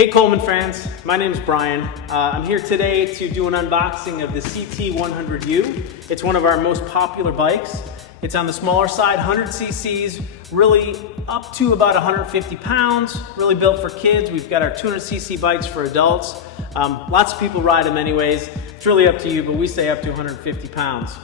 Hey Coleman fans, my name is Brian. I'm here today to do an unboxing of the CT100U. It's one of our most popular bikes. It's on the smaller side, 100 cc's, really up to about 150 pounds, really built for kids. We've got our 200 cc bikes for adults. Lots of people ride them anyways. It's really up to you, but we say up to 150 pounds.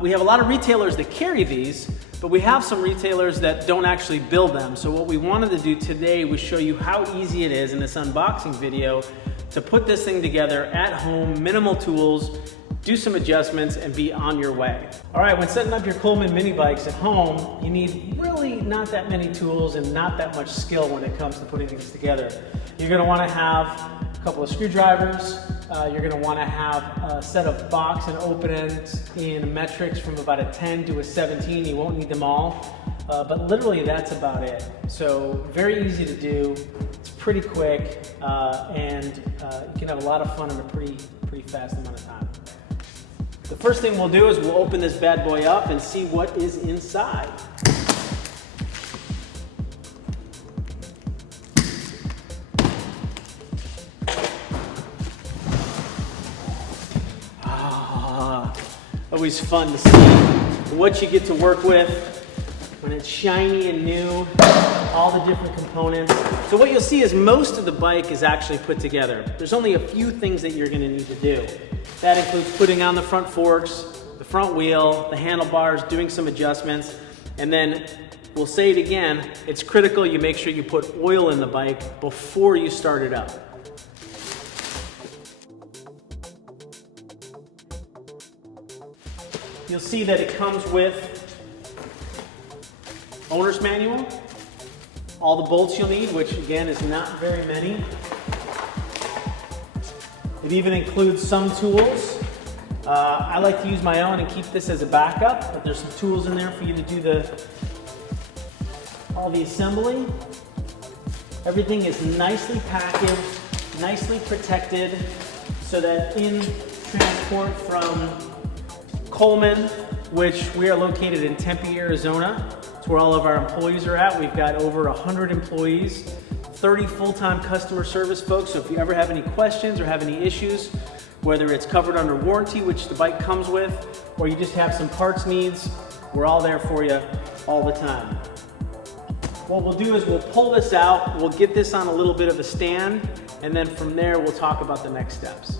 We have a lot of retailers that carry these, but we have some retailers that don't actually build them. So what we wanted to do today was show you how easy it is in this unboxing video to put this thing together at home, minimal tools, do some adjustments, and be on your way. All right, when setting up your Coleman mini bikes at home, you need really not that many tools and not that much skill when it comes to putting things together. You're gonna wanna have a couple of screwdrivers. You're gonna wanna have a set of box and open ends in metrics from about a 10 to a 17. You won't need them all, but literally that's about it. So very easy to do. It's pretty quick, and you can have a lot of fun in a pretty fast amount of time. The first thing we'll do is we'll open this bad boy up and see what is inside. Always fun to see what you get to work with when it's shiny and new, all the different components. So what you'll see is most of the bike is actually put together. There's only a few things that you're gonna need to do. That includes putting on the front forks, the front wheel, the handlebars, doing some adjustments, and then we'll say it again, it's critical you make sure you put oil in the bike before you start it up. You'll see that it comes with owner's manual, all the bolts you'll need, which again is not very many. It even includes some tools. I like to use my own and keep this as a backup, but there's some tools in there for you to do all the assembly. Everything is nicely packaged, nicely protected, so that in transport from Coleman, which we are located in Tempe, Arizona. It's where all of our employees are at. We've got over 100 employees, 30 full-time customer service folks. So if you ever have any questions or have any issues, whether it's covered under warranty, which the bike comes with, or you just have some parts needs, we're all there for you all the time. What we'll do is we'll pull this out, we'll get this on a little bit of a stand, and then from there we'll talk about the next steps.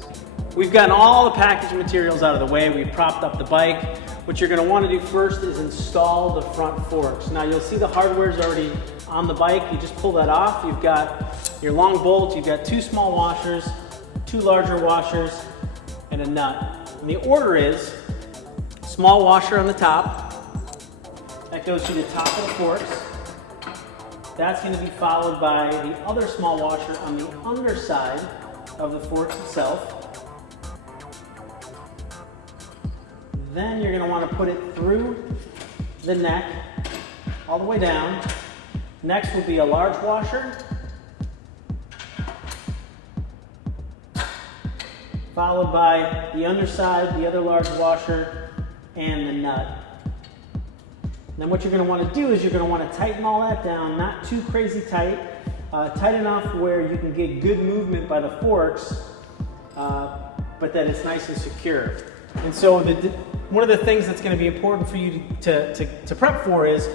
We've gotten all the packaging materials out of the way. We've propped up the bike. What you're gonna wanna do first is install the front forks. Now you'll see the hardware's already on the bike. You just pull that off. You've got your long bolt, you've got 2 small washers, 2 larger washers, and a nut. And the order is small washer on the top. That goes to the top of the forks. That's gonna be followed by the other small washer on the underside of the forks itself. Then you're gonna wanna put it through the neck, all the way down. Next will be a large washer, followed by the underside, the other large washer, and the nut. Then what you're gonna wanna do is you're gonna wanna tighten all that down, not too crazy tight, tight enough where you can get good movement by the forks, but that it's nice and secure. And so one of the things that's going to be important for you to prep for is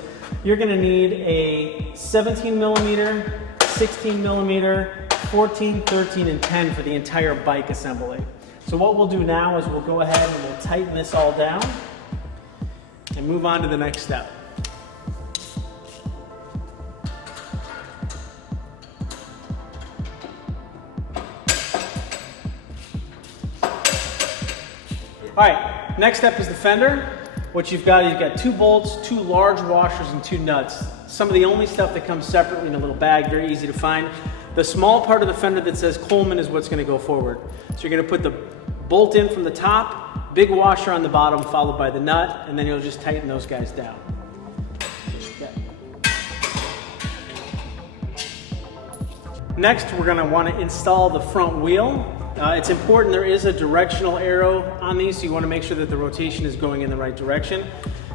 you're going to need a 17 millimeter, 16 millimeter, 14, 13, and 10 for the entire bike assembly. So what we'll do now is we'll go ahead and we'll tighten this all down and move on to the next step. All right, next step is the fender. What you've got 2 bolts, 2 large washers, and 2 nuts. Some of the only stuff that comes separately in a little bag, very easy to find. The small part of the fender that says Coleman is what's gonna go forward. So you're gonna put the bolt in from the top, big washer on the bottom, followed by the nut, and then you'll just tighten those guys down. Next, we're gonna wanna install the front wheel. It's important there is a directional arrow on these, so you want to make sure that the rotation is going in the right direction.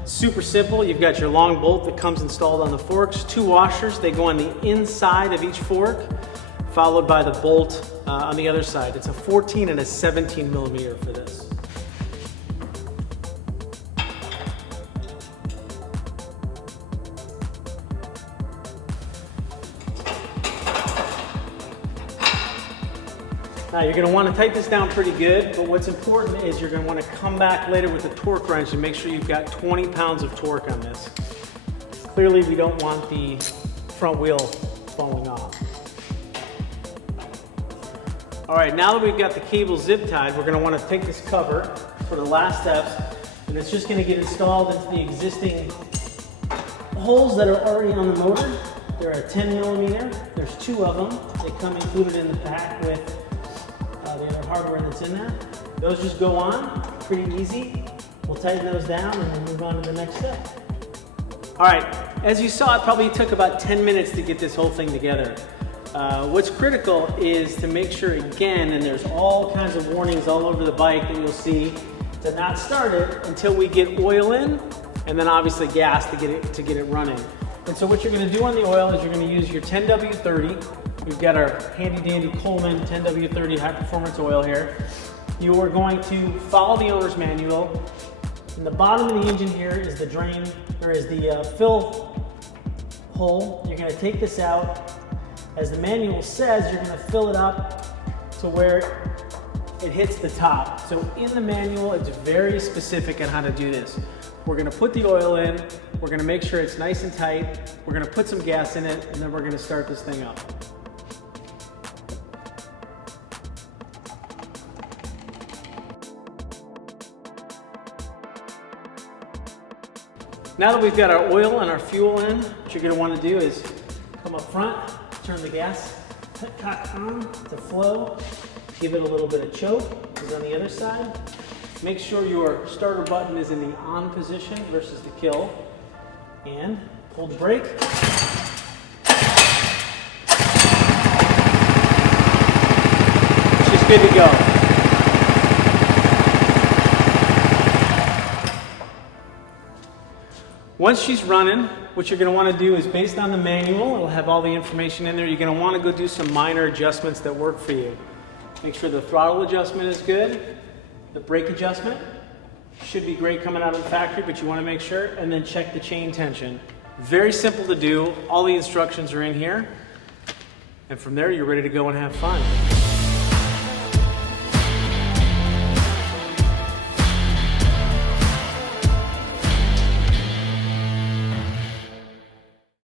Super simple. You've got your long bolt that comes installed on the forks, 2 washers. They go on the inside of each fork, followed by the bolt on the other side. It's a 14 and a 17 millimeter for this. Now you're going to want to tighten this down pretty good, but what's important is you're going to want to come back later with a torque wrench and make sure you've got 20 pounds of torque on this. Clearly we don't want the front wheel falling off. All right, now that we've got the cable zip tied, we're going to want to take this cover for the last steps, and it's just going to get installed into the existing holes that are already on the motor. They're a 10 millimeter. There's 2 of them. They come included in the pack with the other hardware that's in there. Those just go on, pretty easy. We'll tighten those down and then move on to the next step. All right, as you saw, it probably took about 10 minutes to get this whole thing together. What's critical is to make sure, again, and there's all kinds of warnings all over the bike that you'll see, to not start it until we get oil in, and then obviously gas to get it running. And so what you're going to do on the oil is you're going to use your 10W30. We've got our handy dandy Coleman 10W30 high performance oil here. You are going to follow the owner's manual. In the bottom of the engine here is the drain, or is the fill hole. You're going to take this out. As the manual says, you're going to fill it up to where it hits the top. So in the manual, it's very specific on how to do this. We're going to put the oil in. We're going to make sure it's nice and tight. We're going to put some gas in it, and then we're going to start this thing up. Now that we've got our oil and our fuel in, what you're going to want to do is come up front, turn the gas cock on to flow, give it a little bit of choke, because on the other side, make sure your starter button is in the on position versus the kill, and hold the brake. She's good to go. Once she's running, what you're going to want to do is, based on the manual, it'll have all the information in there, you're going to want to go do some minor adjustments that work for you. Make sure the throttle adjustment is good, the brake adjustment should be great coming out of the factory, but you want to make sure, and then check the chain tension. Very simple to do, all the instructions are in here, and from there you're ready to go and have fun.